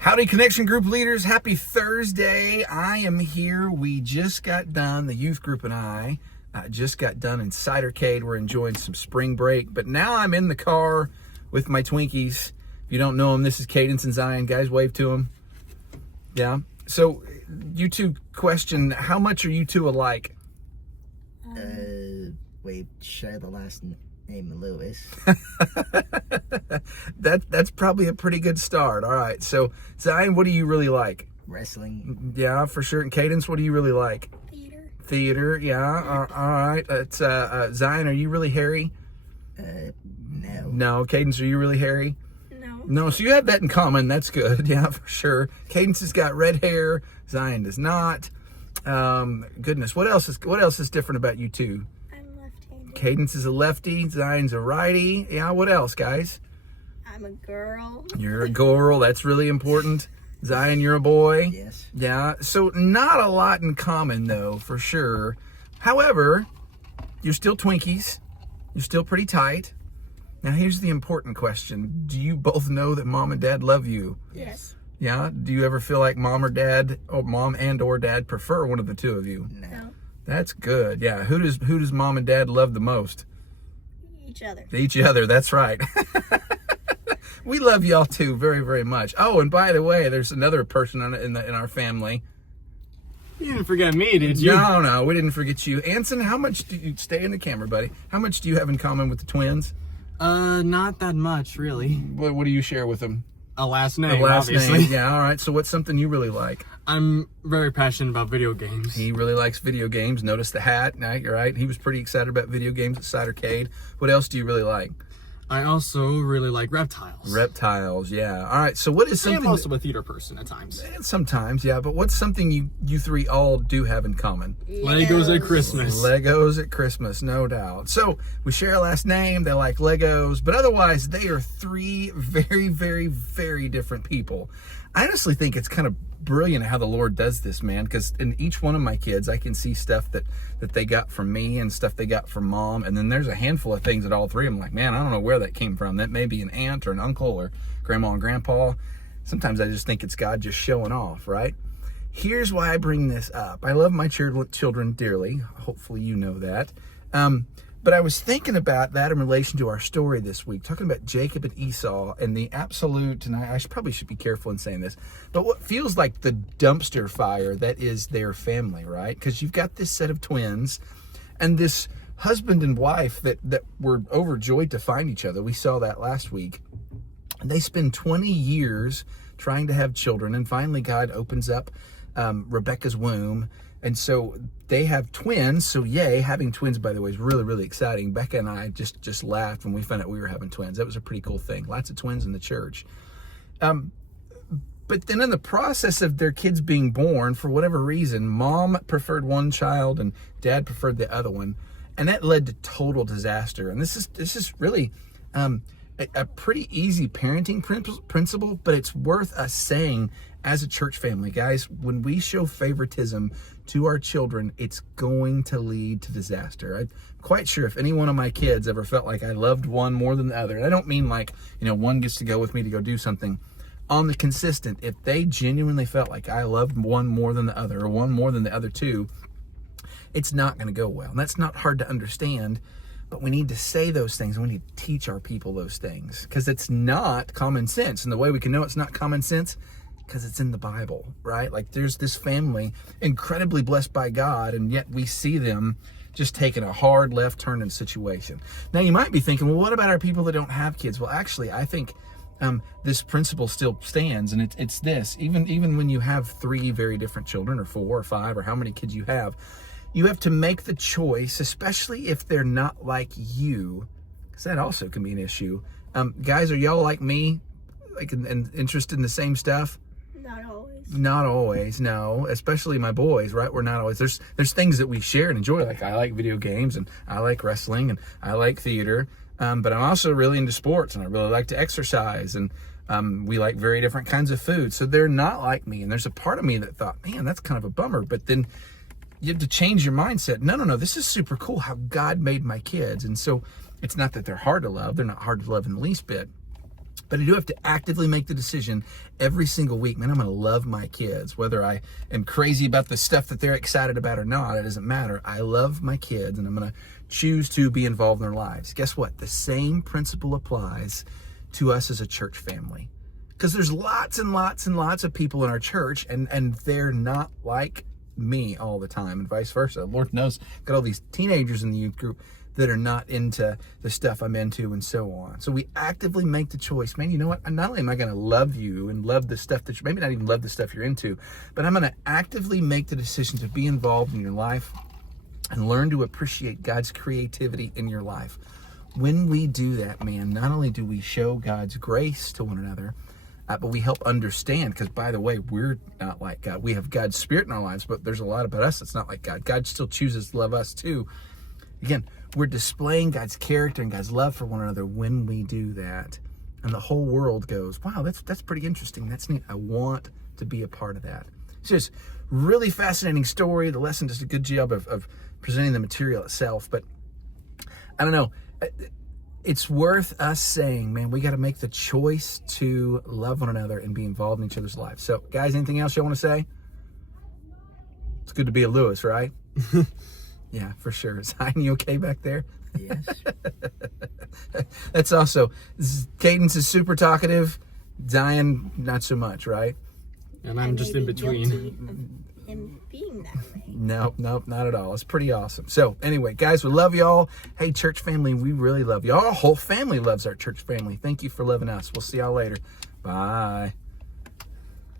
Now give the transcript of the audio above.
Howdy, Connection Group leaders. Happy Thursday. I am here. We just got done, the youth group and I just got done in Cidercade. We're enjoying some spring break, but now I'm in the car with my Twinkies. If you don't know them, this is Cadence and Zion. Guys, wave to them. Yeah. So, you two question, how much are you two alike? We share the last name, Lewis. That's probably a pretty good start. All right. So, Zion, what do you really like? Wrestling. Yeah, for sure. And Cadence, what do you really like? Theater, yeah. All right. It's Zion, are you really hairy? No. No. Cadence, are you really hairy? No, so you have that in common. That's good. Yeah, for sure. Cadence has got red hair. Zion does not. Goodness, what else is different about you two? I'm left-handed. Cadence is a lefty. Zion's a righty. Yeah, what else, guys? I'm a girl. You're a girl. That's really important. Zion, you're a boy. Yes. Yeah, so not a lot in common, though, for sure. However, you're still Twinkies. You're still pretty tight. Now, here's the important question. Do you both know that mom and dad love you? Yes. Yeah? Do you ever feel like mom and or dad prefer one of the two of you? No. That's good. Yeah. Who does mom and dad love the most? Each other. Each other. That's right. We love y'all too very, very much. Oh, and by the way, there's another person in our family. You didn't forget me, did you? No, we didn't forget you. Anson, how much do you stay in the camera, buddy? How much do you have in common with the twins? Not that much, really. What do you share with them? A last name, The last obviously. name. Yeah, all right. So what's something you really like? I'm very passionate about video games. He really likes video games. Notice the hat. Now, you're right. He was pretty excited about video games at Cidercade. What else do you really like? I also really like reptiles. Reptiles, yeah. All right. So what is I'm something? also a theater person at times. Sometimes, yeah. But what's something you three all do have in common? Legos at Christmas. Legos at Christmas, no doubt. So we share a last name. They like Legos, but otherwise they are three very, very, very different people. I honestly think it's kind of brilliant how the Lord does this, man, because in each one of my kids, I can see stuff that they got from me and stuff they got from mom. And then there's a handful of things that all three of them like, man, I don't know where that came from. That may be an aunt or an uncle or grandma and grandpa. Sometimes I just think it's God just showing off, right? Here's why I bring this up. I love my children dearly. Hopefully you know that. But I was thinking about that in relation to our story this week, talking about Jacob and Esau and the absolute, and I probably should be careful in saying this, but what feels like the dumpster fire that is their family, right? Because you've got this set of twins and this husband and wife that were overjoyed to find each other. We saw that last week. And they spend 20 years trying to have children, and finally God opens up Rebecca's womb. And so they have twins. So yay, having twins, by the way, is really, really exciting. Becca and I just laughed when we found out we were having twins. That was a pretty cool thing. Lots of twins in the church. But then in the process of their kids being born, for whatever reason, mom preferred one child and dad preferred the other one. And that led to total disaster. And this is really a pretty easy parenting principle, but it's worth us saying as a church family, guys, when we show favoritism to our children, it's going to lead to disaster. I'm quite sure if any one of my kids ever felt like I loved one more than the other, and I don't mean like, one gets to go with me to go do something. On the consistent, if they genuinely felt like I loved one more than the other or one more than the other two, it's not going to go well. And that's not hard to understand, but we need to say those things and we need to teach our people those things because it's not common sense. And the way we can know it's not common sense, because it's in the Bible, right? Like there's this family incredibly blessed by God, and yet we see them just taking a hard left turn in situation. Now you might be thinking, well, what about our people that don't have kids? Well, actually, I think this principle still stands, and it's this. Even when you have three very different children, or four or five, or how many kids you have to make the choice, especially if they're not like you, because that also can be an issue. Guys, are y'all like me, like and interested in the same stuff? Not always, no. Especially my boys, right? We're not always. There's things that we share and enjoy. Like I like video games, and I like wrestling, and I like theater. But I'm also really into sports, and I really like to exercise, and we like very different kinds of food. So they're not like me. And there's a part of me that thought, man, that's kind of a bummer. But then you have to change your mindset. No, this is super cool how God made my kids. And so it's not that they're hard to love. They're not hard to love in the least bit. But I do have to actively make the decision every single week, man, I'm going to love my kids. Whether I am crazy about the stuff that they're excited about or not, it doesn't matter. I love my kids, and I'm going to choose to be involved in their lives. Guess what? The same principle applies to us as a church family. Because there's lots and lots and lots of people in our church, and they're not like me all the time, and vice versa. Lord knows, I've got all these teenagers in the youth group that are not into the stuff I'm into, and so on. So we actively make the choice, man, you know what? Not only am I going to love you and love the stuff that you, maybe not even love the stuff you're into, but I'm going to actively make the decision to be involved in your life and learn to appreciate God's creativity in your life. When we do that, man, not only do we show God's grace to one another, but we help understand, because by the way, we're not like God. We have God's Spirit in our lives, but there's a lot about us that's not like God. God still chooses to love us too. Again, we're displaying God's character and God's love for one another when we do that. And the whole world goes, wow, that's pretty interesting. That's neat. I want to be a part of that. It's just really fascinating story. The lesson does a good job of presenting the material itself. But I don't know. It's worth us saying, man, we got to make the choice to love one another and be involved in each other's lives. So, guys, anything else you want to say? It's good to be a Lewis, right? Yeah, for sure. Zion, you okay back there? Yes. That's also, Cadence is super talkative. Zion, not so much, right? And I'm just in between. Him being that way. Nope, not at all. It's pretty awesome. So anyway, guys, we love y'all. Hey, church family, we really love y'all. Our whole family loves our church family. Thank you for loving us. We'll see y'all later. Bye.